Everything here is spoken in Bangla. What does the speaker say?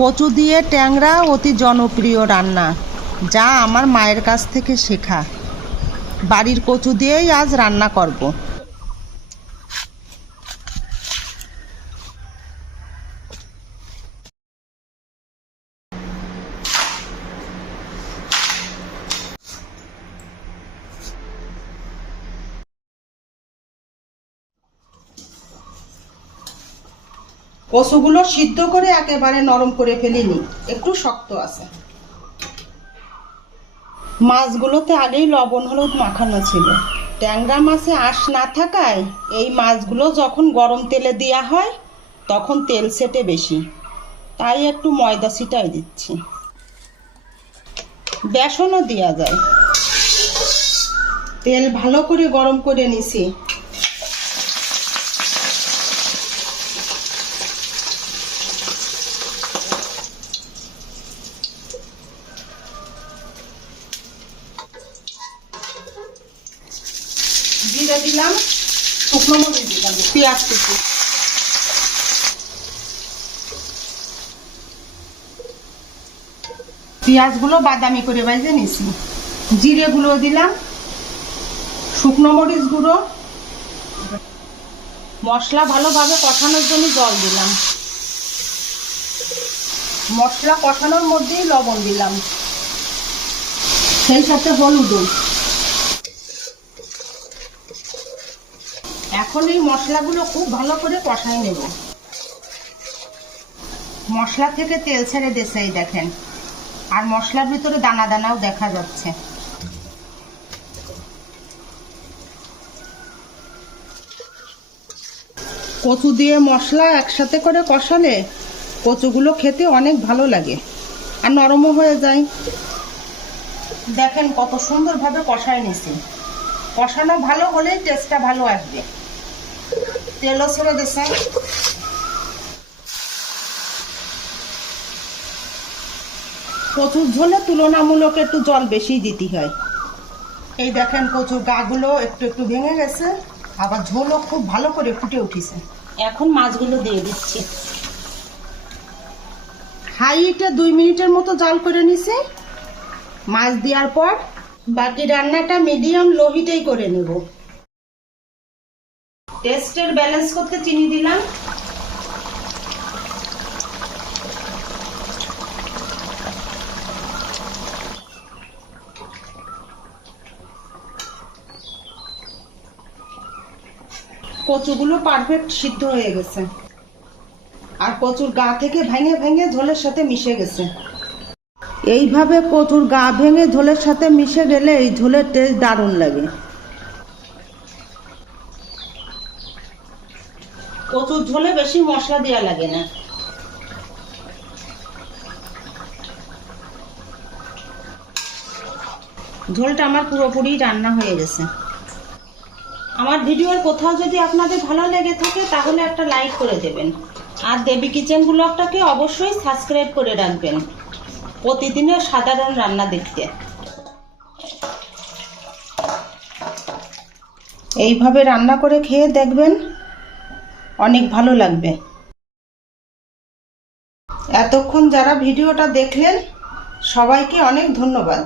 কচু দিয়ে ট্যাংরা অতি জনপ্রিয় রান্না, যা আমার মায়ের কাছ থেকে শেখা। বাড়ির কচু দিয়েই আজ রান্না করব। কচুগুলো সিদ্ধ করে একেবারে নরম করে ফেলিনি, একটু শক্ত আছে। মাছগুলোতে আগেই লবণ হলুদ মাখানো ছিল। ট্যাংরা মাছে আঁশ না থাকায় এই মাছগুলো যখন গরম তেলে দেওয়া হয় তখন তেল সেটে বেশি, তাই একটু ময়দা ছিটাই দিচ্ছি। বেসনও দেওয়া যায়। তেল ভালো করে গরম করে নিছি। জিরে দিলাম, শুকনো মরিচ দিলাম, পেঁয়াজ কুচি, পেঁয়াজগুলো বাদামি করে ভেজে নিছি। জিরে গুঁড়ো দিলাম, শুকনো মরিচ গুঁড়ো, মশলা ভালোভাবে কষানোর জন্য জল দিলাম। মশলা কষানোর মধ্যেই লবণ দিলাম, সেই সাথে হলুদও। এখন এই মশলাগুলো খুব ভালো করে কষাই নেব। মশলা থেকে তেল ছেড়ে দিয়েছে, এই দেখেন, আর মশলার ভিতরে দানা দানাও দেখা যাচ্ছে। কচু দিয়ে মশলা একসাথে করে কষালে কচুগুলো খেতে অনেক ভালো লাগে আর নরমও হয়ে যায়। দেখেন কত সুন্দরভাবে কষাই নিছি। কষানো ভালো হলেই টেস্টটা ভালো আসবে। তেলও ছেড়ে দিয়েছে। কচুর ঝোলে তুলনামূলক একটু জল বেশি দিতে হয়। এই দেখেন কচুর গাগুলো একটু একটু ভেঙে গেছে, আবার ঝোলও খুব ভালো করে ফুটে উঠেছে। এখন মাছগুলো দিয়ে দিচ্ছি। হাই হিটে 2 মিনিটের মতো জাল করে নিছি। মাছ দেওয়ার পর বাকি রান্নাটা মিডিয়াম লো হিটেই করে নেব। টেস্টের ব্যালেন্স করতে চিনি দিলাম। কচুগুলো পারফেক্ট সিদ্ধ হয়ে গেছে, আর কচুর গা থেকে ভেঙে ভেঙে ঝোলের সাথে মিশে গেছে। এইভাবে কচুর গা ভেঙে ঝোলের সাথে মিশে গেলে এই ঝোলের টেস্ট দারুণ লাগে। কচুর ঝোলে বেশি মশলা দেওয়া লাগে না। ঝোলটা আমার পুরোপুরি রান্না হয়ে গেছে। আমার ভিডিওর কোথাও যদি আপনাদের ভালো লেগে থাকে তাহলে একটা লাইক করে দেবেন, আর দেবী কিচেন ব্লগটাকে অবশ্যই সাবস্ক্রাইব করে রাখবেন প্রতিদিনের সাধারণ রান্না দেখতে। এইভাবে রান্না করে খেয়ে দেখবেন, অনেক ভালো লাগবে। এতক্ষণ যারা ভিডিওটা দেখলেন সবাইকে অনেক ধন্যবাদ।